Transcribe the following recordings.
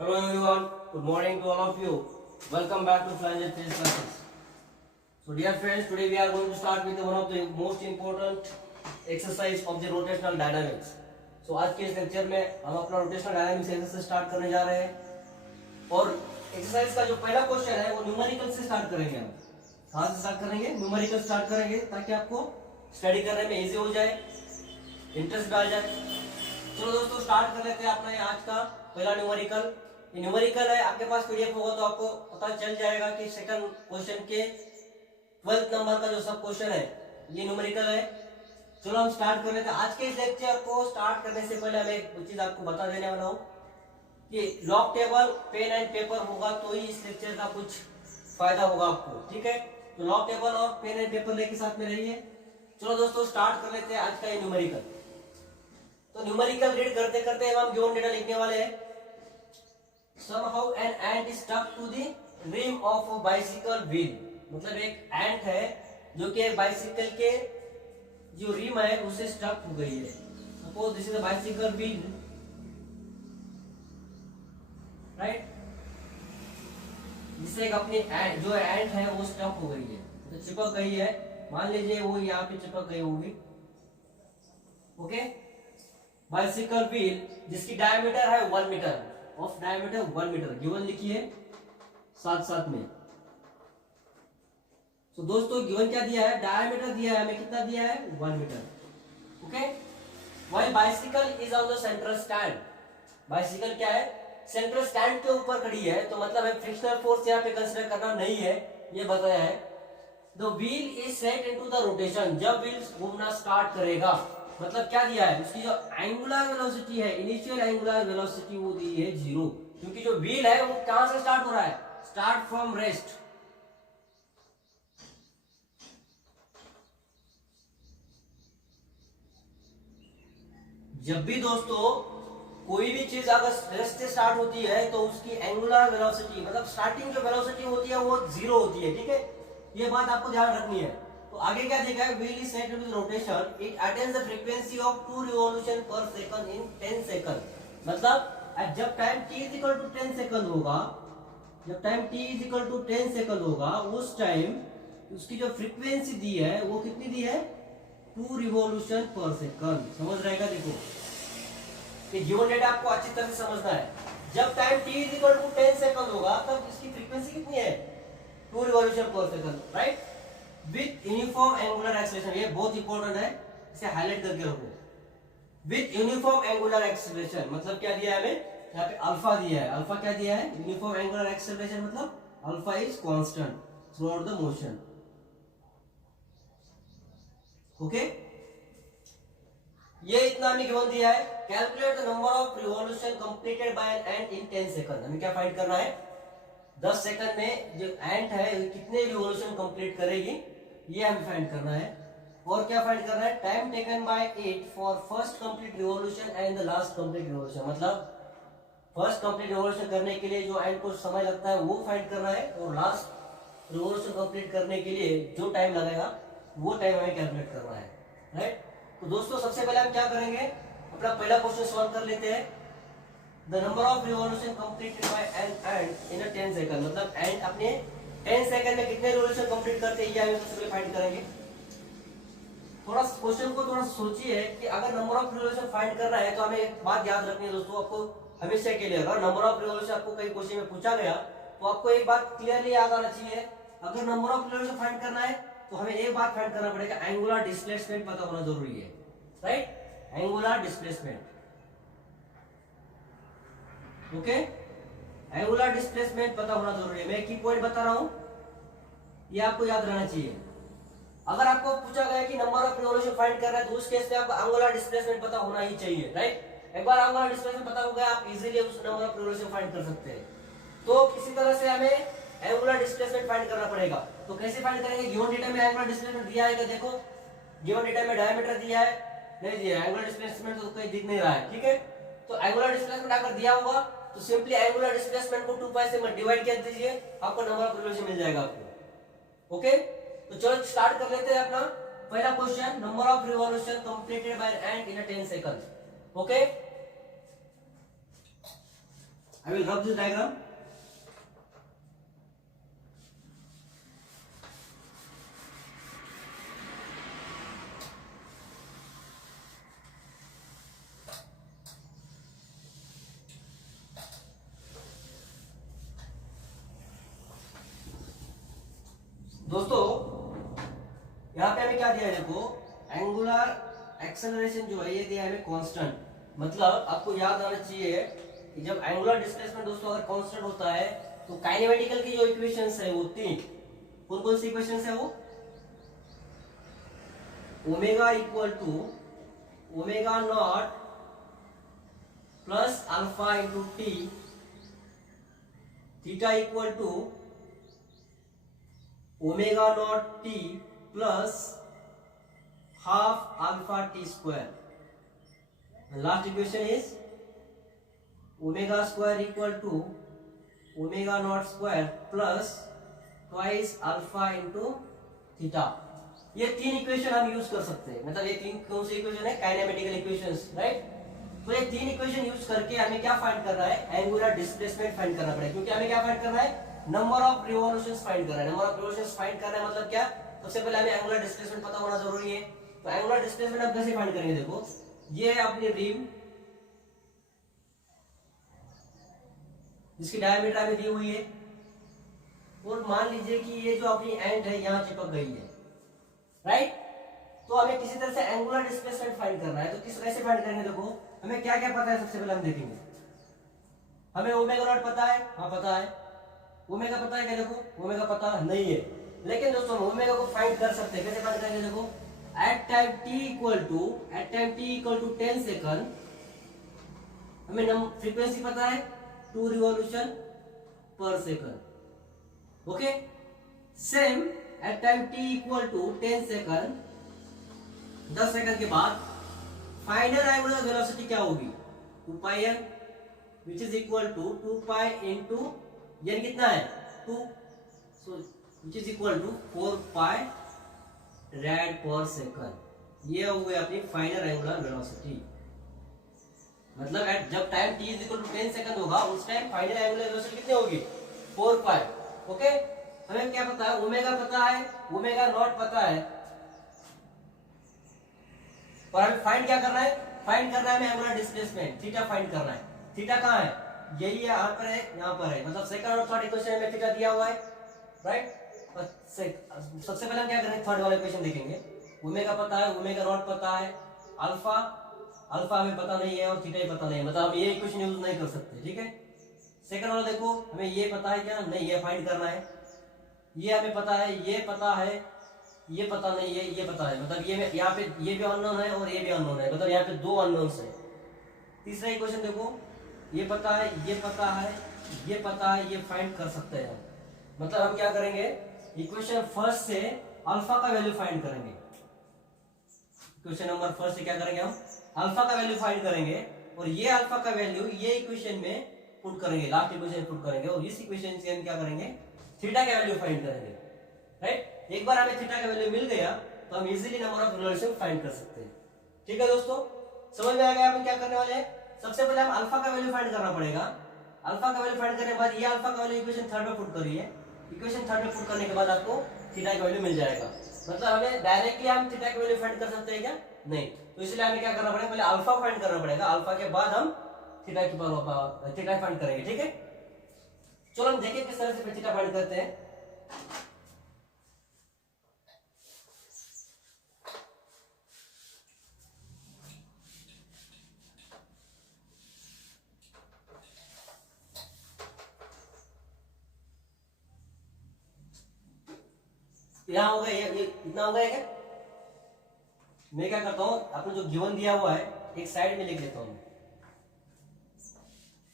Hello everyone, good morning to all of you. Welcome back to Flanger Phase Classes. So dear friends, today we are going to start with one of the most important exercise of the rotational dynamics. So आज के इस lecture में हम अपना rotational dynamics exercise start करने जा रहे हैं और एक्सरसाइज का जो पहला क्वेश्चन है वो न्यूमेरिकल से स्टार्ट करेंगे हम। कहाँ से स्टार्ट करेंगे? न्यूमेरिकल स्टार्ट करेंगे ताकि आपको स्टडी करने में इजी हो जाए, इंटरेस्ट आ जाए। चलो दोस्तों स्टार्ट कर लेते हैं अपना आज का पहला न्यूमेरिकल। ये न्यूमेरिकल है, आपके पास पीडीएफ होगा तो आपको पता चल जाएगा कि सेकंड क्वेश्चन के 12th नंबर का जो सब क्वेश्चन है ये न्यूमेरिकल है। चलो हम स्टार्ट कर लेते हैं। आज के इस लेक्चर को स्टार्ट करने से पहले मैं एक चीज आपको बता देने वाला हूँ कि log table pen and paper होगा तो ही इस लेक्चर का कुछ फायदा होगा आपको, ठीक है? तो लॉग टेबल और पेन एंड पेपर लेके साथ में रहिए। चलो दोस्तों स्टार्ट कर लेते हैं आज का ये न्यूमेरिकल। तो न्यूमेरिकल रीड करते करते हम गिवन डेटा लिखने वाले हैं। Somehow an ant is stuck to the rim of a bicycle wheel। मतलब एक एंट है जो कि बाइसिकल के जो रिम है उसे स्टक हो गई है। Suppose this is a bicycle wheel, right? जिससे एक अपनी जो एंट है वो स्टक हो गई है, तो चिपक गई है। मान लीजिए वो यहाँ पे चिपक गई होगी, ओके? बाइसिकल व्हील जिसकी डायमीटर है 1 metre, of diameter 1 metre given लिखिए साथ साथ में। तो दोस्तों गिवन क्या दिया है? डायमीटर दिया है हमें, कितना दिया है? 1 metre, okay? While bicycle is on the central stand. Bicycle क्या है? सेंट्रल स्टैंड के ऊपर खड़ी है, तो मतलब है फ्रिक्शनल फोर्स यहाँ पे कंसीडर करना नहीं है, ये बताया है। The wheel is set into the rotation. जब व्हील घूमना स्टार्ट करेगा, मतलब क्या दिया है? उसकी जो एंगुलर वेलोसिटी है, इनिशियल एंगुलर वेलोसिटी वो दी है 0, क्योंकि जो व्हील है वो कहां से स्टार्ट हो रहा है? Start from rest. जब भी दोस्तों कोई भी चीज अगर रेस्ट से स्टार्ट होती है तो उसकी एंगुलर वेलोसिटी मतलब स्टार्टिंग जो वेलोसिटी होती है वो 0 होती है, ठीक है? ये बात आपको ध्यान रखनी है। तो आगे क्या देखा है? Wheel is set into rotation, it attains the frequency of 2 revolution per second in 10 second. मतलब जब time t is equal to 10 second होगा, जब time t is equal to 10 second होगा उस टाइम उसकी जो फ्रीक्वेंसी दी है वो कितनी दी है? 2 रिवॉल्यूशन पर सेकंड। समझ रहेगा? देखो ये गिवन डेटा आपको अच्छी तरह से समझना है। जब time t is equal to 10 second होगा तब इसकी फ्रीक्वेंसी कितनी है? 2 revolution per second, right? With uniform angular acceleration, ये बहुत इंपॉर्टेंट है, इसे हाईलाइट करके रखो। विथ यूनिफॉर्म एंगुलर एक्सेलरेशन मतलब क्या दिया है हमें? यहाँ पे अल्फा दिया है। अल्फा क्या दिया है? यूनिफॉर्म एंगुलर एक्सेलरेशन मतलब alpha is constant through out the motion, okay? ये इतना हमें गिवन दिया है। Calculate the number of revolution completed by an ant in 10 second. हमें क्या फाइंड करना है? 10 सेकंड में जो एंट है कितने रिवॉल्यूशन कंप्लीट करेगी, ये हमें फाइंड करना है। और क्या फाइंड करना है? Time taken by it for first complete revolution and the last complete revolution. मतलब फर्स्ट कंप्लीट रिवॉल्यूशन करने के लिए जो एंड को समय लगता है वो फाइंड करना है, और लास्ट रिवॉल्यूशन कंप्लीट करने के लिए जो टाइम लगेगा वो टाइम हमें कैलकुलेट करना है, राइट? तो दोस्तों सबसे पहले हम क्या करेंगे? अपना पहला क्वेश्चन सॉल्व कर लेते हैं। The number of revolution completed by an end in 10 second, मतलब एंड अपने 10 सेकंड में कितने रिवॉल्यूशन कंप्लीट करते हैं ये हम सबसे पहले फाइंड करेंगे। थोड़ा क्वेश्चन को थोड़ा सोचिए कि अगर नंबर ऑफ रिवॉल्यूशन फाइंड करना है तो हमें एक बात याद रखनी है दोस्तों, आपको हमेशा के लिए अगर नंबर ऑफ रिवॉल्यूशन आपको कहीं क्वेश्चन में पूछा गया तो आपको एक बात क्लियरली याद आना चाहिए। अगर नंबर ऑफ रिवॉल्यूशन फाइंड करना है तो हमें एक बात फाइंड करना पड़ेगा, एंगुलर डिस्प्लेसमेंट पता होना जरूरी है, right? Angular displacement, okay? Angular displacement पता होना जरूरी है। मैं की पॉइंट बता रहा हूं, ये आपको याद रहना चाहिए। अगर आपको पूछा गया कि नंबर ऑफ रिवॉल्यूशन फाइंड कर रहा है तो उस केस में आपको एंगुलर डिस्प्लेसमेंट पता होना ही चाहिए, राइट? एक बार एंगुलर डिस्प्लेसमेंट पता हो गया आप इजीली उस नंबर ऑफ रिवॉल्यूशन फाइंड कर सकते हैं। तो किसी तरह से हमें एंगुलर डिस्प्लेसमेंट फाइंड करना पड़ेगा। तो कैसे फाइंड करेंगे? गिवन डेटा में एंगुलर डिस्प्लेसमेंट दिया है क्या? देखो गिवन डेटा में डायमीटर दिया है, नहीं दिया है। एंगुलर डिस्प्लेसमेंट तो कहीं दिख नहीं रहा है, ठीक है? तो एंगुलर डिस्प्लेसमेंट अगर दिया होगा तो सिंपली एंगुलर डिस्प्लेसमेंट को 2 पाई से डिवाइड कर दीजिए, आपको नंबर ऑफ रिवॉल्यूशन मिल जाएगा आपको, ओके? तो चलो स्टार्ट कर लेते हैं अपना पहला question. Number of revolution completed by an ant in 10 second, okay? I will rub this diagram. दोस्तों यहाँ पे हमें क्या दिया है, देखो एंगुलर एक्सेलरेशन जो है ये दिया है हमें कांस्टेंट। मतलब आपको याद आना चाहिए कि जब एंगुलर डिस्प्लेसमेंट दोस्तों अगर कांस्टेंट होता है तो काइनेमेटिकल की जो इक्वेशंस है वो तीन, कौन कौन सी इक्वेशंस है वो, omega equal to omega naught plus alpha into T, theta equal to omega not T plus half alpha T square. Last equation is omega square equal to omega naught square plus twice alpha into theta. ये तीन equation हम use कर सकते हैं। मतलब ये तीन कौन सी इक्वेशन है, काइनेमेटिकल इक्वेशंस, राइट। तो ये तीन इक्वेशन यूज करके हमें क्या फाइंड करना है, एंगुलर डिस्प्लेसमेंट फाइंड करना पड़ेगा। क्योंकि हमें क्या फाइंड करना है, नंबर ऑफ रिवॉल्यूशंस फाइंड करना है। नंबर ऑफ रिवॉल्यूशंस फाइंड करना है मतलब क्या, सबसे पहले हमें एंगुलर डिस्प्लेसमेंट पता होना जरूरी है। तो एंगुलर डिस्प्लेसमेंट हम कैसे फाइंड करेंगे, देखो ये है अपनी रिम जिसकी डायमीटर हमें दी हुई है, और मान लीजिए कि ये जो अपनी एंड है यहाँ चिपक गई है, राइट। तो हमें किसी तरह से एंगुलर डिस्प्लेसमेंट फाइंड करना है। तो किस कैसे फाइंड करेंगे, देखो हमें क्या क्या पता है, सबसे पहले हम देखेंगे। हमें ओमेगा नॉट पता है, हाँ पता है। ओमेगा पता है क्या, देखो ओमेगा पता नहीं है, लेकिन दोस्तों हम ओमेगा को फाइंड कर सकते हैं। कैसे फाइंड करेंगे, देखो at time t equal to 10 second हमें फ्रीक्वेंसी पता है 2 revolution per second. Okay, same at time t equal to 10 second 10 second के बाद फाइनल एंगुलर वेलोसिटी क्या होगी, 2 pi n which is equal to 2 pi into n कितना है 2, so which is equal to 4 pi rad per second. ये हो गई अपनी फाइनल एंगुलर वेलोसिटी। मतलब एट जब time t is equal to 10 second होगा उस टाइम फाइनल एंगुलर वेलोसिटी कितनी होगी, 4 पाई। ओके, हमें क्या पता है, ओमेगा पता है, ओमेगा नॉट पता है, और हमें फाइंड क्या करना है, फाइंड करना है हमें एंगुलर डिस्प्लेसमेंट, थीटा फाइंड करना है। थीटा कहाँ है, यही है, यहाँ पर है, यहाँ पर है। मतलब सेकंड और थर्ड इक्वेशन में थीटा दिया हुआ है, राइट। और सबसे पहले हम क्या करेंगे, थर्ड वाला इक्वेशन देखेंगे। ओमेगा पता है, ओमेगा नॉट पता है, अल्फा हमें पता नहीं है, और थीटा ही पता नहीं है। मतलब हम ये इक्वेशन यूज नहीं कर सकते, ठीक है। सेकंड वाला देखो, हमें ये पता है क्या, नहीं, ये फाइंड करना है। ये हमें पता है, ये पता है, ये पता नहीं है, ये पता है। मतलब ये यहाँ पे ये भी अननोन है और ये भी अननोन है। मतलब यहाँ पे 2 अननोन्स है। तीसरा इक्वेशन देखो, ये पता है, ये पता है, ये पता है, ये फाइंड कर सकते हैं हम। मतलब हम क्या करेंगे, इक्वेशन फर्स्ट से अल्फा का वैल्यू फाइंड करेंगे। इक्वेशन नंबर फर्स्ट से क्या करेंगे, हम अल्फा का वैल्यू फाइंड करेंगे, और ये अल्फा का वैल्यू ये इक्वेशन में पुट करेंगे, लास्ट इक्वेशन पुट करेंगे, और इस इक्वेशन से हम क्या करेंगे, थीटा का वैल्यू फाइंड करेंगे, राइट। एक बार हमें थीटा का वैल्यू मिल गया तो हम easily number of revolution find कर सकते हैं। ठीक है दोस्तों, समझ में आ गया हम क्या करने वाले हैं। सबसे पहले हम अल्फा का वैल्यू फाइंड करना पड़ेगा। अल्फा का वैल्यू फाइंड करने के बाद ये अल्फा का वैल्यू इक्वेशन थर्ड में पुट करिए। इक्वेशन थर्ड में पुट करने के बाद आपको थीटा का वैल्यू मिल जाएगा। मतलब हमें डायरेक्टली हम थीटा का वैल्यू फाइंड कर सकते हैं क्या, नहीं। तो इसलिए हमें क्या करना पड़ेगा, पहले अल्फा फाइंड करना पड़ेगा, अल्फा के बाद हम थीटा की थीटा फाइंड करेंगे, ठीक है। चलो हम देखें किस तरह से थीटा फाइंड करते हैं। यहाँ हो गया, ये इतना हो गया क्या। मैं क्या करता हूँ, आपने जो गिवन दिया हुआ है एक साइड में लिख लेता हूँ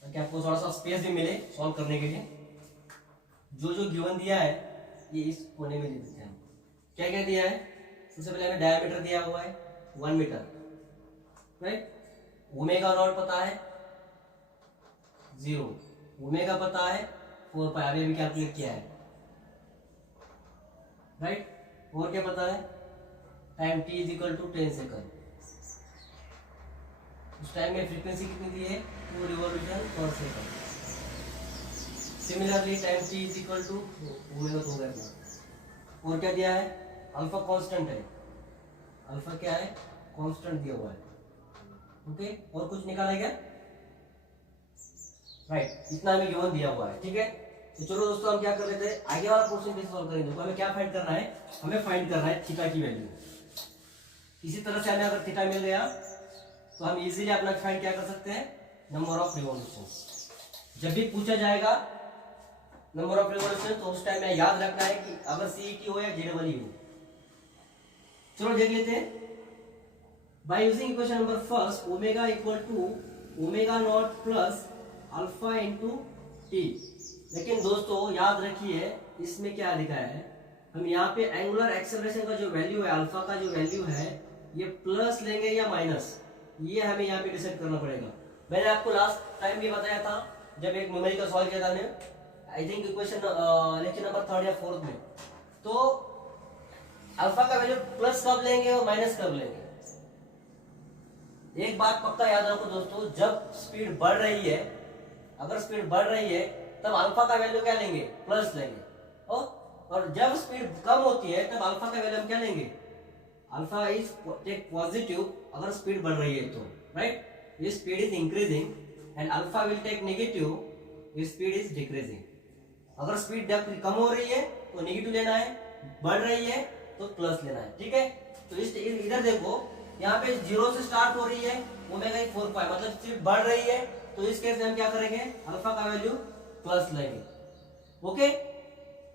ताकि आपको थोड़ा सा स्पेस भी मिले सॉल्व करने के लिए। जो गिवन दिया है ये इस कोने में लिख देते हैं। क्या क्या दिया है, सबसे पहले हमें डायमीटर दिया हुआ है 1 मीटर, राइट। ओमेगा नॉट पता है 0, ओमेगा पता है 4 पाई, अभी अभी कैलकुलेट किया है, राइट। और क्या पता है, time t is equal to 10 second. उस टाइम में फ्रीक्वेंसी कितनी दी है, 2 revolution per second. Similarly time T is equal to omega तो होगा इतना। और क्या दिया है, अल्फा कांस्टेंट है, अल्फा क्या है, कांस्टेंट दिया हुआ है। ओके, और कुछ निकाला क्या, राइट, इतना हमें गिवन दिया हुआ है। ठीक है, तो चलो दोस्तों हम क्या कर लेते हैं, आगे वाला क्वेश्चन कैसे सॉल्व करेंगे। तो हमें क्या फाइंड करना है, हमें फाइंड करना है थीटा की वैल्यू। इसी तरह से हमें अगर थीटा मिल गया तो हम इजीली अपना फाइंड क्या कर सकते हैं, नंबर ऑफ रिवॉल्यूशन। जब भी पूछा जाएगा नंबर ऑफ रिवॉल्यूशन तो उस टाइम में याद रखना है कि अगर सीईटी हो या जेडबल हो। चलो देख लेते हैं। By using equation number first, omega equal to omega naught plus alpha into T. लेकिन दोस्तों याद रखिए इसमें क्या लिखा है, हम यहाँ पे एंगुलर एक्सेलरेशन का जो वैल्यू है, अल्फा का जो वैल्यू है, ये प्लस लेंगे या माइनस, ये हमें यहाँ पे डिसाइड करना पड़ेगा। मैंने आपको लास्ट टाइम भी बताया था जब एक न्यूमेरिकल सॉल्व किया था हमने, I think equation lecture number 3rd या 4th में। तो अल्फा का वैल्यू प्लस कब लेंगे और माइनस कब लेंगे। एक बात पक्का याद रखो दोस्तों, जब स्पीड बढ़ रही है, अगर स्पीड बढ़ रही है तब अल्फा का वैल्यू क्या लेंगे, प्लस लेंगे। और जब स्पीड कम होती है तब अल्फा का वैल्यू हम क्या लेंगे, अल्फा इज टेक पॉजिटिव अगर स्पीड बढ़ रही है तो, राइट। ये speed is increasing and alpha will take negative, ये स्पीड इज डिक्रीजिंग। अगर स्पीड कम हो रही है तो नेगेटिव लेना है, बढ़ रही है तो प्लस लेना है। ठीक है, तो इधर देखो, यहाँ पे 0 से स्टार्ट हो रही है, ओमेगा 4 मतलब स्पीड बढ़ रही है, तो इस केस में हम क्या करेंगे, अल्फा का वैल्यू प्लस लेंगे। ओके,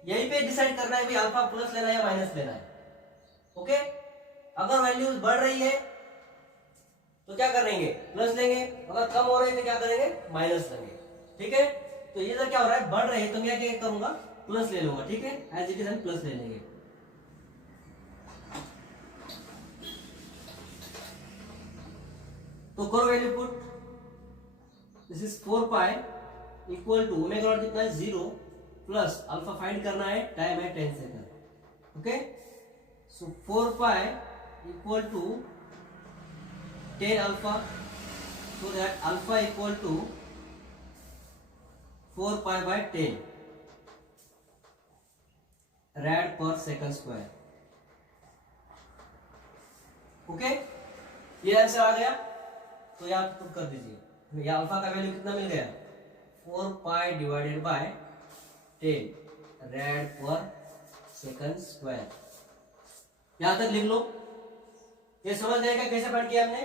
यही पे डिसाइड करना है भी अल्फा प्लस लेना है या माइनस लेना है। ओके, अगर वैल्यू बढ़ रही है तो क्या करेंगे, प्लस लेंगे, अगर कम हो रही है तो क्या करेंगे, माइनस लेंगे। ठीक है, तो ये क्या हो रहा है, बढ़ रही है तो मैं क्या करूंगा, प्लस ले लूंगा। ठीक है, एज इट इज हम प्लस ले लेंगे। तो करो value put, this is 4 pi equal to omega naught कितना है 0 प्लस अल्फा फाइंड करना है, टाइम है 10 second. Okay, so 4 pi equal to 10 alpha, so that alpha equal to 4 pi by 10 rad per second square। Okay, ये answer आ गया, तो यहाँ put कर दीजिए। ये अल्फा का वैल्यू कितना मिल गया, 4 पाई divided by 10 rad per second square। यहां तक लिख लो। ये समझ गए क्या कैसे फाइंड किया हमने,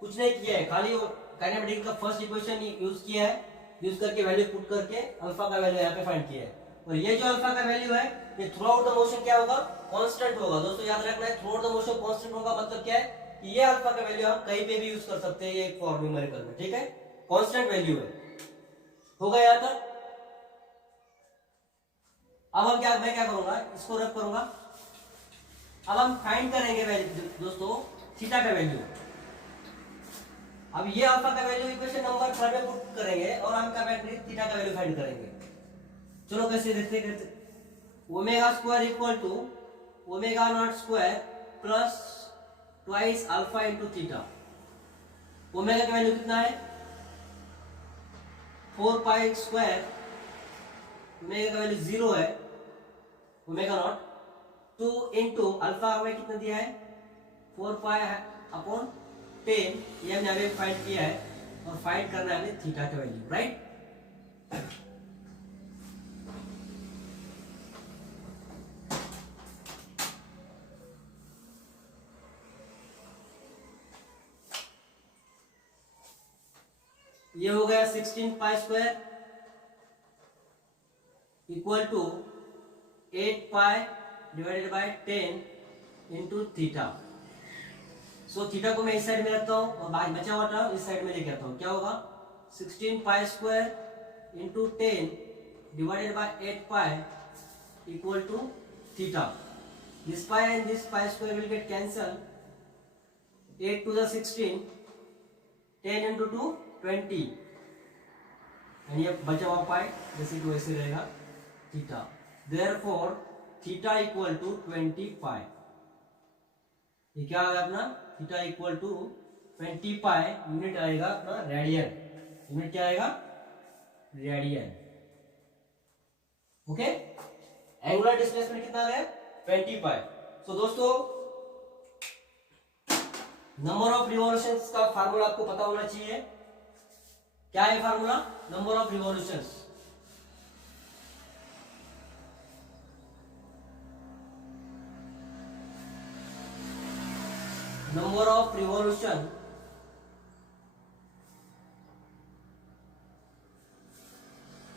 कुछ नहीं किया है, खाली काइनेमेटिक का फर्स्ट इक्वेशन यूज किया है, यूज करके वैल्यू पुट करके अल्फा का वैल्यू यहाँ पे फाइंड किया है। और ये जो अल्फा का वैल्यू है ये थ्रू आउट द मोशन क्या होगा, कांस्टेंट होगा। दोस्तों याद रखना है, through out the motion constant होगा, मतलब क्या है कि ये अल्फा का वैल्यू हम कहीं पे भी यूज कर सकते हैं, ये एक फॉर न्यूमेरिकल में। ठीक है, कांस्टेंट वैल्यू है, होगा यहाँ तक। अब हम क्या, मैं क्या करूंगा, इसको रख करूंगा। अब हम फाइंड करेंगे वैल्यू दोस्तों थीटा का वैल्यू। अब ये अल्फा का वैल्यू इक्वेशन नंबर 3 में पुट करेंगे और हम क्या थीटा का वैल्यू फाइंड करेंगे। चलो कैसे देखते हैं। Omega square equal to omega naught square plus twice alpha into theta. Omega का वैल्यू कितना है, 4 पाई स्क्वायर, ओमेगा का वैल्यू 0 है, ओमेगा नॉट 2 इंटू अल्फा हमें कितना दिया है, 4 पाई अपॉन 10, ये हमने अभी फाइंड किया है, और फाइंड करना है हमें थीटा का वैल्यू, राइट। ये हो गया 16 pi square equal to 8 pi divided by 10 into theta. So theta को मैं इस साइड में रखता हूं और बचा हुआ टर्म इस साइड में लेके आता हूं। क्या होगा, 16 pi square into 10 divided by 8 pi equal to theta. This pi and this pi square will get cancel, 8 to the 16, 10 into 2 20, and ये बचा हुआ पाई जैसे कि वैसे रहेगा theta. Therefore theta equal to 20 pi. ये क्या आएगा अपना, theta equal to 20 pi, unit आएगा अपना रेडियन। यूनिट क्या आएगा, रेडियन। ओके, एंगुलर डिस्प्लेसमेंट कितना आ गया 20 पाई। तो दोस्तों नंबर ऑफ रिवॉल्यूशंस का फार्मूला आपको पता होना चाहिए। क्या है formula? Number of revolutions, number of revolution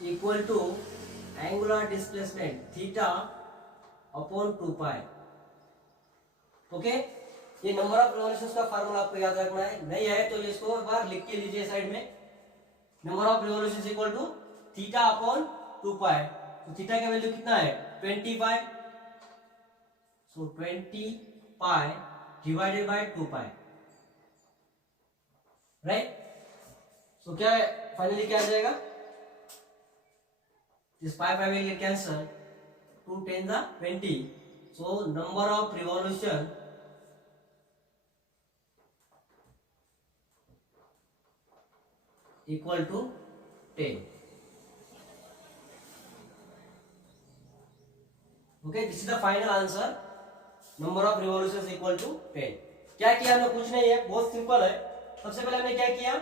equal to angular displacement theta upon 2 pi. Okay, ये नंबर ऑफ रिवॉल्यूशंस का फार्मूला आपको याद रखना है। नहीं है तो इसको एक बार लिख के लीजिए साइड में। Number of revolutions equal to theta upon 2 pi. तो थीटा का वैल्यू कितना है 20 pi. So 20 pi divided by 2 pi, right. So क्या है फाइनली क्या आ जाएगा? This pi will get cancelled. 2 10 the 20. So number of revolution equal to 10. Okay, this is the final answer. Number of revolutions equal to 10. क्या किया हमने? कुछ नहीं है, बहुत सिंपल है। सबसे पहले हमने क्या किया?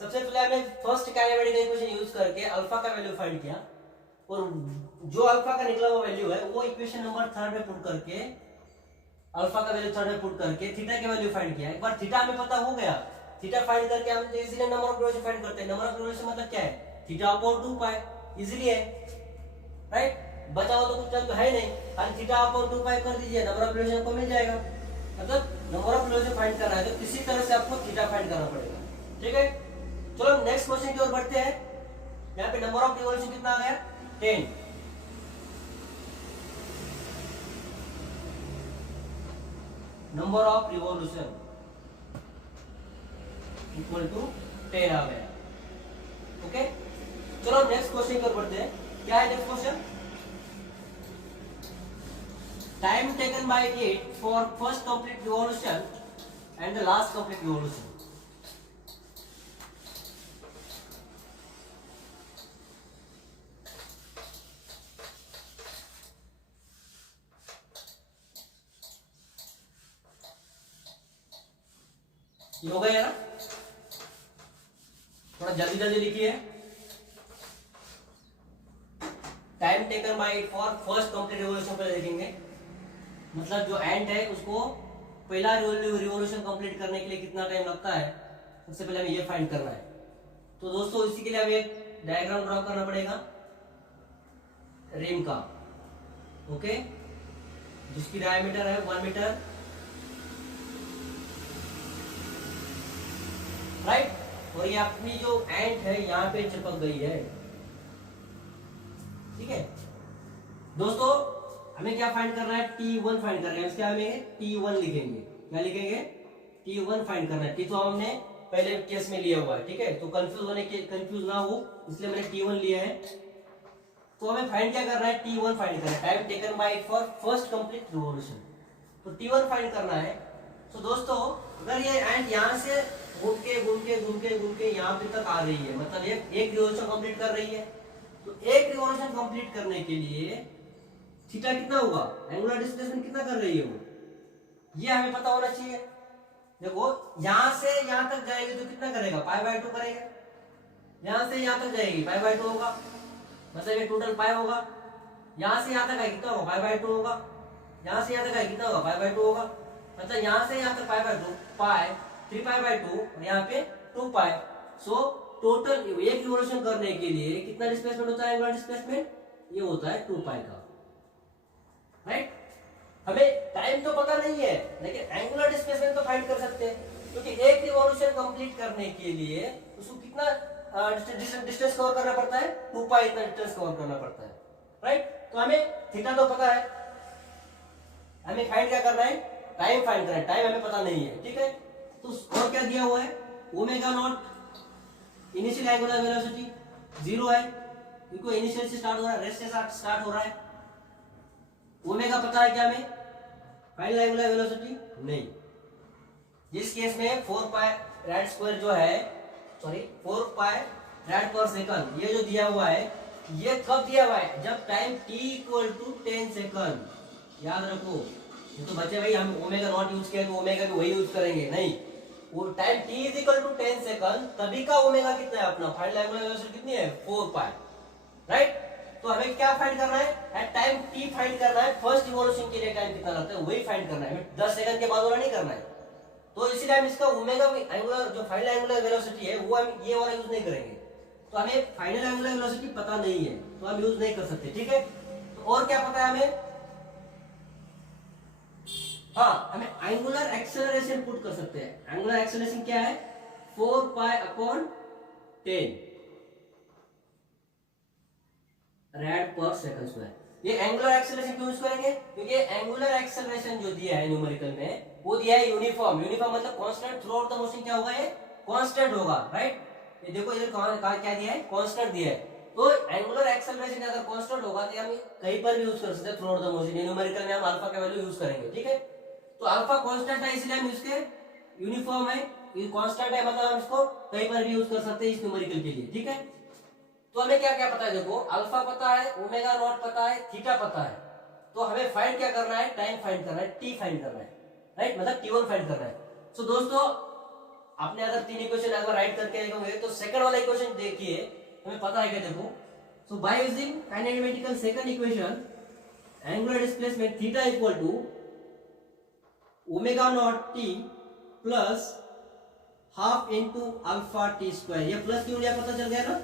सबसे पहले हमने फर्स्ट काइनेमेटिक इक्वेशन यूज करके अल्फा का वैल्यू फाइंड किया और जो अल्फा का निकला हुआ वैल्यू है वो इक्वेशन नंबर 3 में पुट करके अल्फा का वैल्यू 3 में पुट करके थीटा के वैल्यू फाइंड किया। एक बार थीटा हमें पता हो गया, थीटा फाइंड करके हम easily number of revolution find करते हैं। नंबर ऑफ रिवॉल्यूशन मतलब क्या है? थीटा अपॉन 2 पाई, इजीली है, राइट। बचा हो तो कुछ तो है नहीं, खाली थीटा अपॉन 2 पाई कर दीजिए, नंबर ऑफ रिवॉल्यूशन आपको मिल जाएगा। मतलब नंबर ऑफ रिवॉल्यूशन फाइंड करना है तो किसी तरह से आपको थीटा फाइंड करना पड़ेगा, ठीक है। चलो नेक्स्ट क्वेश्चन की ओर बढ़ते हैं। यहाँ पे नंबर ऑफ रिवॉल्यूशन कितना आ गया 10। Number of revolution equal to 10 आ गया। ओके, चलो नेक्स्ट क्वेश्चन की ओर बढ़ते हैं। क्या है next question? Time taken by it for first complete revolution and the last complete revolution. हो गया ना? थोड़ा जल्दी जल्दी लिखिए। Time taken by it for first complete revolution पे लिखेंगे, मतलब जो एंड है उसको पहला रिवॉल्यूशन कंप्लीट करने के लिए कितना टाइम लगता है, सबसे पहले हमें ये फाइंड करना है। तो दोस्तों इसी के लिए हमें एक डायग्राम ड्रॉ करना पड़ेगा रिम का, ओके, जिसकी डायमीटर है 1 मीटर, राइट। और ये अपनी जो एंड है यहाँ पे चिपक गई है, ठीक है। दोस्तों हमें क्या फाइंड करना है? T1 फाइंड करना है। इसके हमें T1 लिखेंगे। क्या लिखेंगे? T1 फाइंड करना है। T तो हमने पहले केस में लिया हुआ है, ठीक है, तो कंफ्यूज ना हो इसलिए मैंने T1 लिया है। तो हमें फाइंड क्या करना है? T1 फाइंड करना है, time taken by it for first complete revolution. तो T1 फाइंड करना है। तो दोस्तों अगर ये एंड यहाँ से घूम के यहाँ पे तक आ रही है, मतलब एक रिवॉल्यूशन कंप्लीट कर रही है, तो एक रिवॉल्यूशन कंप्लीट करने के लिए थीटा कितना होगा? एंगुलर डिस्प्लेसमेंट कितना कर रही है वो, ये हमें पता होना चाहिए। देखो यहाँ से यहाँ तक जाएगी तो कितना करेगा? π/2 करेगा। यहाँ से यहाँ तक जाएगी π/2 होगा, मतलब ये टोटल पाई होगा। यहाँ से यहाँ तक आएगी कितना होगा? π/2 होगा। यहाँ से यहाँ तक आएगी कितना होगा? π/2 होगा। मतलब यहाँ से यहाँ तक π/2 पाई 3π/2 और यहाँ पे 2 पाई। सो टोटल एक रिवॉल्यूशन करने के लिए कितना डिस्प्लेसमेंट होता है? एंगुलर डिस्प्लेसमेंट ये होता है 2 पाई का, राइट। हमें टाइम तो पता नहीं है लेकिन एंगुलर डिस्प्लेसमेंट तो फाइंड कर सकते हैं, क्योंकि एक रिवॉल्यूशन कंप्लीट करने के लिए उसको कितना डिस्टेंस कवर करना पड़ता है? 2 पाई इतना डिस्टेंस कवर करना पड़ता है, राइट। तो हमें थीटा तो पता है, हमें फाइंड क्या करना है? टाइम फाइंड करना है। टाइम हमें पता नहीं है, ठीक है। तो और क्या दिया हुआ है? Omega naught initial angular velocity 0 है, क्योंकि इनिशियल से स्टार्ट हो रहा है, रेस्ट से स्टार्ट हो रहा है। ओमेगा पता है क्या हमें? फाइनल एंगुलर वेलोसिटी नहीं। जिस केस में 4 पाई रैड स्क्वायर जो है, सॉरी 4 पाई रैड पर सेकंड ये जो दिया हुआ है ये कब दिया हुआ है? जब time t equal to 10 second. याद रखो, ये तो बच्चे भाई हम ओमेगा नॉट यूज किया तो ओमेगा भी वही यूज करेंगे, नहीं। वो time t is equal to 10 second, तभी का ओमेगा कितना है अपना? फाइनल एंगुलर वेलोसिटी कितनी है? 4 पाई, राइट। तो हमें क्या फाइंड करना है? एट टाइम t फाइंड करना है। फर्स्ट इवोल्यूशन के लिए टाइम कितना लगता है वही फाइंड करना है, 10 सेकंड के बाद वाला नहीं करना है। तो इसीलिए हम इसका ओमेगा एंगुलर जो फाइनल एंगुलर वेलोसिटी है वो हम ये वाला यूज नहीं करेंगे। तो हमें फाइनल एंगुलर वेलोसिटी पता नहीं है तो हम यूज नहीं कर सकते, ठीक है। तो और क्या पता है हमें? हाँ, हमें एंगुलर एक्सेलरेशन पुट कर सकते हैं। एंगुलर एक्सेलरेशन क्या है? 4 pi upon 10 red per second square. ये एंगुलर एक्सेलरेशन क्यों यूज करेंगे? क्योंकि एंगुलर एक्सेलरेशन जो दिया है न्यूमेरिकल में वो दिया है यूनिफॉर्म। यूनिफॉर्म मतलब constant through out the motion. क्या होगा? ये कांस्टेंट होगा, राइट। ये देखो इधर क्या दिया है? कांस्टेंट दिया है। तो एंगुलर एक्सेलरेशन अगर कांस्टेंट होगा तो हम कहीं पर भी यूज कर सकते हैं through out the motion. Numerical में हम अल्फा का वैल्यू यूज करेंगे, ठीक है। तो अल्फा कांस्टेंट है इसलिए हम इसके यूनिफॉर्म है, ये कांस्टेंट है मतलब हम इसको कहीं पर भी यूज कर सकते हैं इस न्यूमेरिकल के लिए, ठीक है। तो हमें क्या क्या पता है? देखो, अल्फा पता है, ओमेगा नॉट पता है, थीटा पता है। तो हमें फाइंड क्या करना है? टाइम फाइंड करना है, टी फाइंड करना है, राइट, मतलब टी1 फाइंड करना है। सो दोस्तों, आपने अगर 3 इक्वेशन अगर राइट करके देखोगे तो सेकंड वाला इक्वेशन देखिए, हमें पता है क्या? देखो, so by using kinematical second equation, angular displacement theta equal to omega not T plus half into alpha T square. ये प्लस क्यों लिया पता चल गया ना?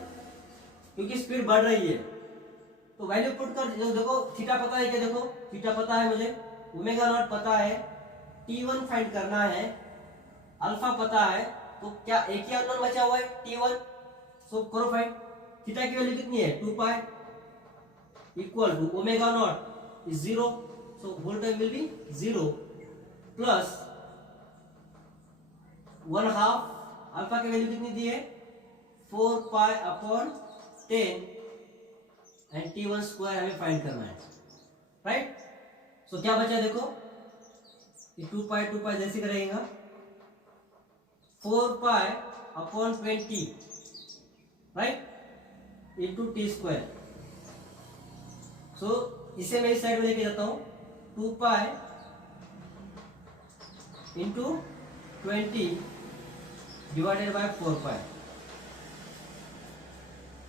क्योंकि स्पीड बढ़ रही है। तो वैल्यू पुट कर देखो, थीटा पता है क्या? देखो, थीटा पता है मुझे, ओमेगा नॉट पता है, टी1 फाइंड करना है, अल्फा पता है। तो क्या एक ही अननोन बचा हुआ है? टी1। सो करो फाइंड। थीटा की वैल्यू कितनी है? 2 pi equal to omega naught is 0, so whole time will be 0 plus 1/2 alpha की वैल्यू कितनी दी है? 4 pi upon 10 and T one square हमें फाइंड करना है, राइट। सो क्या बचा? देखो, ये 2 पाई जैसे रहेगा, 4 pi upon 20, right, into T square. So इसे मैं इस साइड में लेके जाता हूं, 2 pi into 20 divided by 4 pi,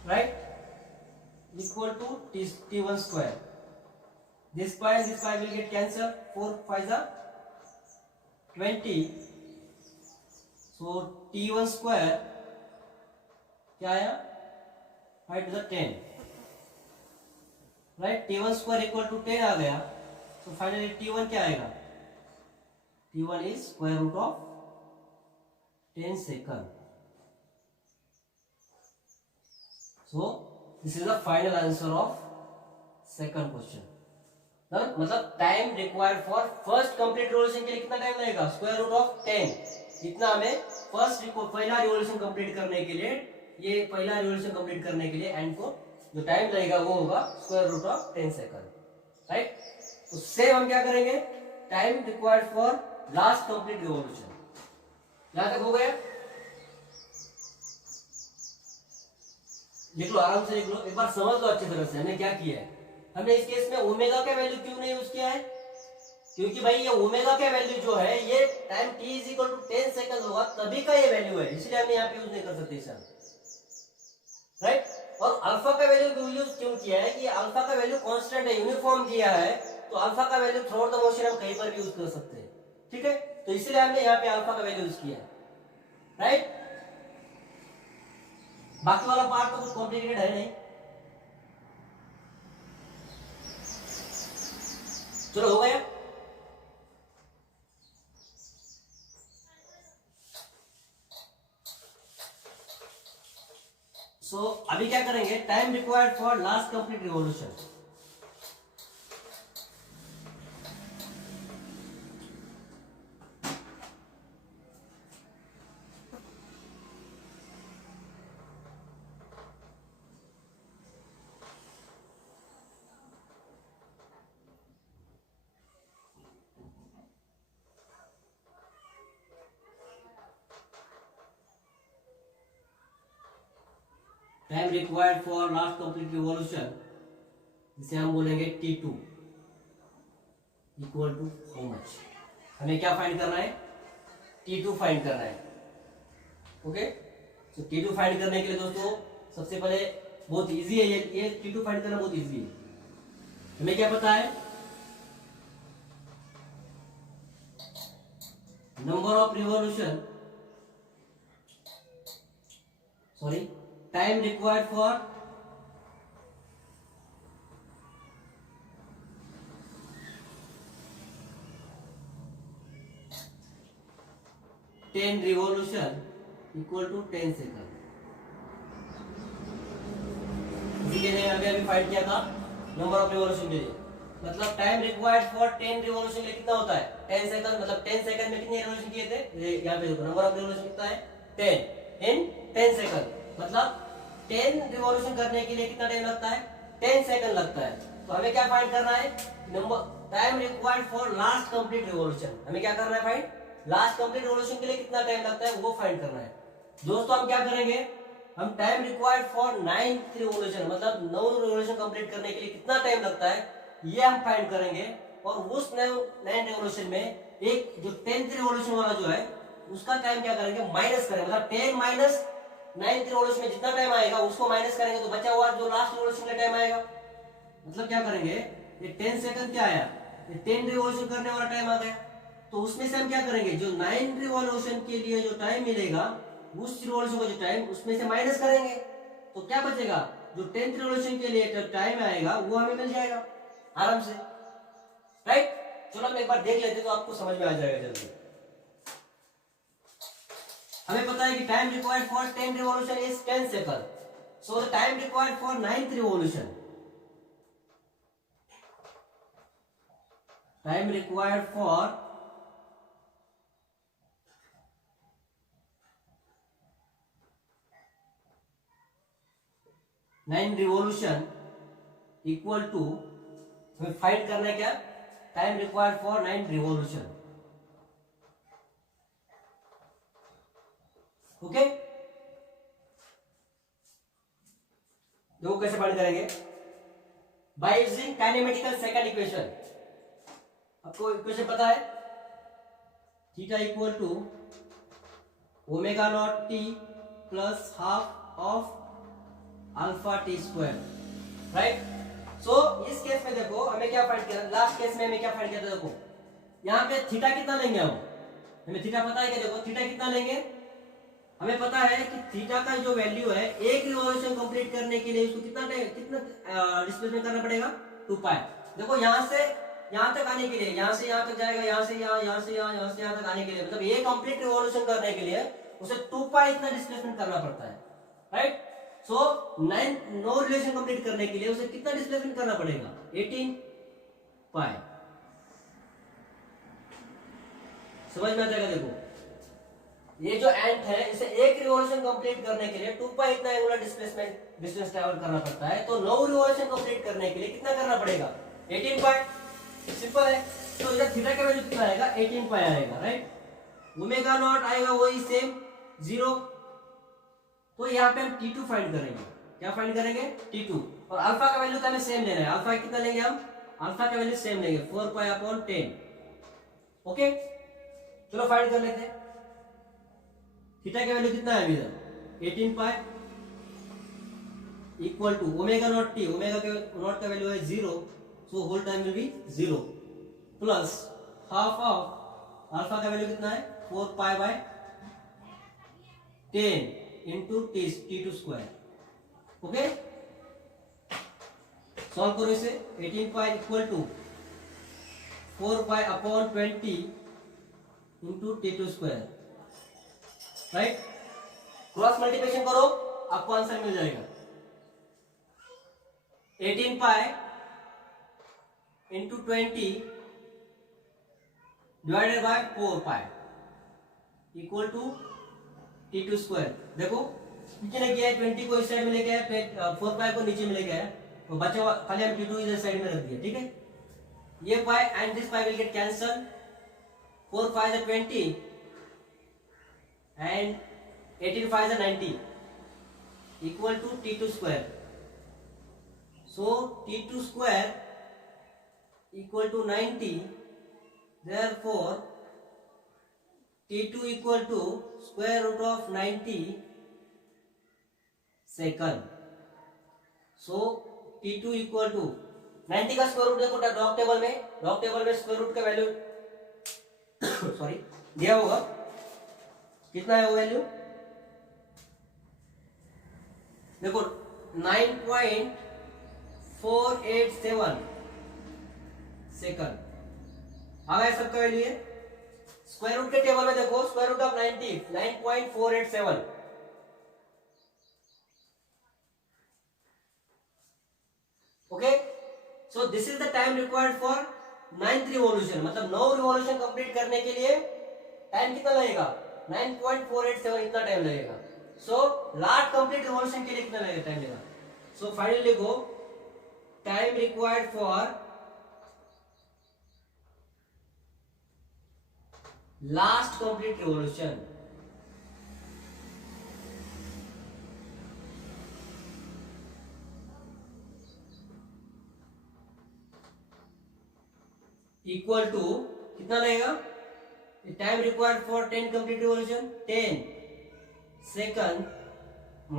right, equal to T one square. This pi will get cancelled. 4 5 20. So t1 square क्या आया? 5 to the 10. Right? t1 square equal to 10 आ गया. So finally t1 क्या आएगा? t1 is square root of 10 second. So this is the final answer of second question. मतलब time required for first complete revolution के लिए कितना time लगेगा? Square root of 10। इतना हमें पहला रिवोल्यूशन कंप्लीट करने के लिए, ये पहला रिवोल्यूशन कंप्लीट करने के लिए एंड को जो टाइम लगेगा वो होगा square root of 10 second, right. तो सेम हम क्या करेंगे? Time required for last complete revolution. यहां तक हो गया? लिख लो, आराम से लिख लो, एक बार समझ लो अच्छी तरह से हमने क्या किया है। हमने इस केस में ओमेगा का वैल्यू क्यों नहीं यूज किया है? क्योंकि भाई ये ओमेगा का वैल्यू जो है ये time t is equal to 10 second होगा तभी का ये वैल्यू है, इसलिए हमने यहाँ पे यूज नहीं कर सकते इसे, राइट। और अल्फा का वैल्यू यूज क्यों किया है कि अल्फा का वैल्यू कांस्टेंट है, यूनिफॉर्म दिया है, तो अल्फा का value through out the motion हम कहीं पर भी यूज कर सकते हैं, ठीक है। तो इसलिए हमने यहाँ पे अल्फा का वैल्यू यूज किया है, राइट। बाकी वाला पार्ट तो कुछ कॉम्प्लिकेटेड है नहीं। चलो हो गया। अभी क्या करेंगे? Time required for last complete revolution. Time required for last complete revolution, जिसे हम बोलेंगे T2 equal to how much. हमें क्या फाइंड करना है? T2 फाइंड करना है। ओके, तो T2 फाइंड करने के लिए दोस्तों सबसे पहले बहुत इजी है ये T2 फाइंड करना बहुत इजी है। हमें क्या पता है? Number of revolution, sorry, time required for ten revolution equal to 10 second. इसीलिए हमने अभी फाइंड किया था नंबर ऑफ रिवॉल्यूशन के लिए। मतलब टाइम रिक्वायर्ड फॉर 10 रिवॉल्यूशन के लिए कितना होता है? 10 सेकंड। मतलब 10 सेकंड में कितने रिवॉल्यूशन किए थे? यहाँ पे देखो, नंबर ऑफ रिवॉल्यूशन कितना है? 10 इन 10 सेकंड। मतलब 10 रिवॉल्यूशन करने के लिए कितना टाइम लगता है? 10 सेकंड लगता है। तो हमें क्या फाइंड करना है? Number time required for last complete revolution. हमें क्या करना है फाइंड? लास्ट कंप्लीट रिवॉल्यूशन के लिए कितना टाइम लगता है वो फाइंड करना है। दोस्तों हम क्या करेंगे? हम time required for 9th revolution, मतलब 9 रिवॉल्यूशन कंप्लीट करने के लिए कितना टाइम लगता है ये हम फाइंड करेंगे। और उस 9 रिवॉल्यूशन में एक जो 10th रिवॉल्यूशन वाला जो है उसका टाइम क्या करेंगे? माइनस करेंगे। मतलब 10 माइनस 9th रिवॉल्यूशन में जितना टाइम आएगा उसको माइनस करेंगे, तो बचा हुआ जो लास्ट रिवॉल्यूशन का टाइम आएगा। मतलब क्या करेंगे? ये 10 सेकंड क्या आया? ये 10 रिवॉल्यूशन करने वाला टाइम आ गया। तो उसमें से हम क्या करेंगे? जो 9 रिवॉल्यूशन के लिए जो टाइम मिलेगा उस रिवॉल्यूशन का जो टाइम उसमें से माइनस करेंगे, तो क्या बचेगा? जो 10th रिवॉल्यूशन के लिए जो टाइम आएगा वो हमें मिल जाएगा आराम से, राइट? चलो हम एक बार देख लेते तो आपको समझ में आ जाएगा जल्दी। हमें पता है कि time required for 10 revolution is 10 second. So the time required for 9th revolution, time required for 9 revolution equal to, हमें फाइंड करना है क्या? Time required for 9 revolution. Okay, देखो कैसे फाइंड करेंगे? By using kinematical second equation. आपको equation पता है? Theta equal to omega not T plus half of alpha T square, right? So इस केस में देखो हमें क्या फाइंड किया? लास्ट केस में हमें क्या फाइंड किया था? देखो यहाँ पे थीटा कितना लेंगे हम? हमें थीटा पता है क्या? देखो थीटा कितना लेंगे? हमें पता है कि थीटा का जो वैल्यू है एक रिवॉल्यूशन कंप्लीट करने के लिए उसको कितना डिस्प्लेसमेंट करना पड़ेगा? 2 पाई। देखो यहाँ से यहाँ तक आने के लिए, यहाँ से यहाँ तक जाएगा, यहाँ से यहाँ, यहाँ से यहाँ, यहाँ से यहाँ तक आने के लिए, मतलब ये कंप्लीट रिवॉल्यूशन करने के लिए उसे 2 पाई इतना डिस्प्लेसमेंट करना पड़ता है, राइट? सो 9 रिलेशन कंप्लीट करने के लिए उसे कितना डिस्प्लेसमेंट करना पड़ेगा? 18 पाई। समझ में आ जाएगा? देखो ये जो एंट है इसे एक रिवॉल्यूशन कंप्लीट करने के लिए 2 पाई इतना एंगुलर डिस्प्लेसमेंट डिस्टेंस ट्रैवल करना पड़ता है। तो 9 रिवॉल्यूशन कंप्लीट करने के लिए कितना करना पड़ेगा? 18 पाई। सिंपल है। तो इधर थीटा का वैल्यू कितना आएगा? 18 पाई आएगा, राइट? ओमेगा नॉट आएगा वही सेम 0। तो यहाँ पे हम T2 फाइंड करेंगे। क्या फाइंड करेंगे? T2। और अल्फा का वैल्यू तो हमें सेम लेना है। अल्फा कितना लेंगे हम? अल्फा का वैल्यू सेम लेंगे, 4 पाई अपॉन 10। ओके, चलो फाइंड कर लेते हैं। थीटा का वैल्यू कितना है अभी इधर? 18 pi equal to omega not T, omega के नॉट का वैल्यू है 0, so whole time will be 0, plus half of alpha का वैल्यू कितना है? 4 pi by 10 into T2 square. Okay, solve करो इसे। 18 pi equal to 4 pi upon 20 into T2 square, right? Cross multiplication करो, आपको आंसर मिल जाएगा। 18 pi into 20 divided by 4 pi equal to T2 square. देखो कितने किया है? 20 को इस साइड में लेके आए, 4 पाई को नीचे में लेके आए, तो बचा खाली हम T2 इधर साइड में रख दिया, ठीक है? ये pi and this pi will get cancel. 4 pi is 20 and 18 pi is 90, equal to T2 square. So T2 square equal to 90. Therefore T2 equal to square root of 90 second. So T2 equal to 90 का square root देखो log table में square root का value sorry दिया होगा, कितना है वो value देखो 9.487 सेकंड आ गया सबका वैल्यू है। स्क्वायर रूट के टेबल में देखो square root of 90 9.487। Okay, so this is the time required for 9th revolution, मतलब 9 रिवॉल्यूशन कंप्लीट करने के लिए टाइम कितना लगेगा 9.487 इतना टाइम लगेगा। सो लास्ट कंप्लीट रिवॉल्यूशन के लिए कितना लगेगा टाइम लगेगा। सो फाइनली लिखो time required for last complete revolution equal to कितना लगेगा, time required for 10 complete revolution 10 second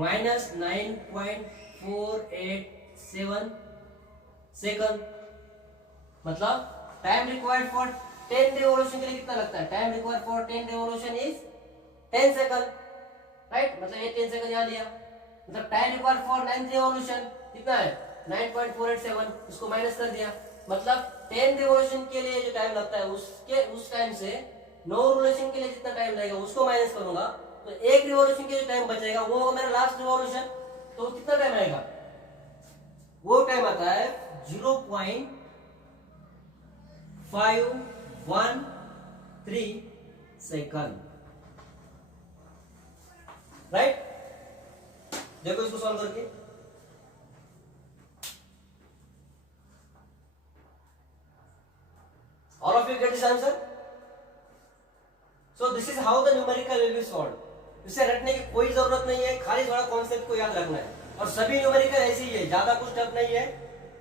minus 9.487 second, मतलब टाइम रिक्वायर्ड फॉर 10 रिवॉल्यूशन के लिए कितना लगता है, time required for 10 revolution is 10 second, right, मतलब ये 10 सेकंड यहाँ लिया। मतलब time required for 9th revolution कितना है 9.487, इसको माइनस कर दिया, मतलब 10 रिवॉल्यूशन के लिए जो टाइम लगता है उस टाइम से 9 रिवॉल्यूशन के लिए जितना टाइम लगेगा उसको माइनस करूंगा, तो एक रिवॉल्यूशन के जो टाइम बचेगा वो होगा मेरा लास्ट रिवॉल्यूशन। तो कितना टाइम आएगा, वो टाइम आता है 0.513 सेकंड, राइट। देखो इसको सॉल्व करके all of you get this answer. So this is how the numerical will be solved. इसे रटने की कोई जरूरत नहीं है, खाली थोड़ा कॉन्सेप्ट को याद रखना है और सभी न्यूमेरिकल ऐसे ही है, ज्यादा कुछ टफ नहीं है।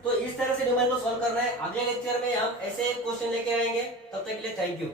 तो इस तरह से न्यूमेरिकल सॉल्व करना है। अगले लेक्चर में हम ऐसे क्वेश्चन लेके आएंगे, तब तक के लिए थैंक यू।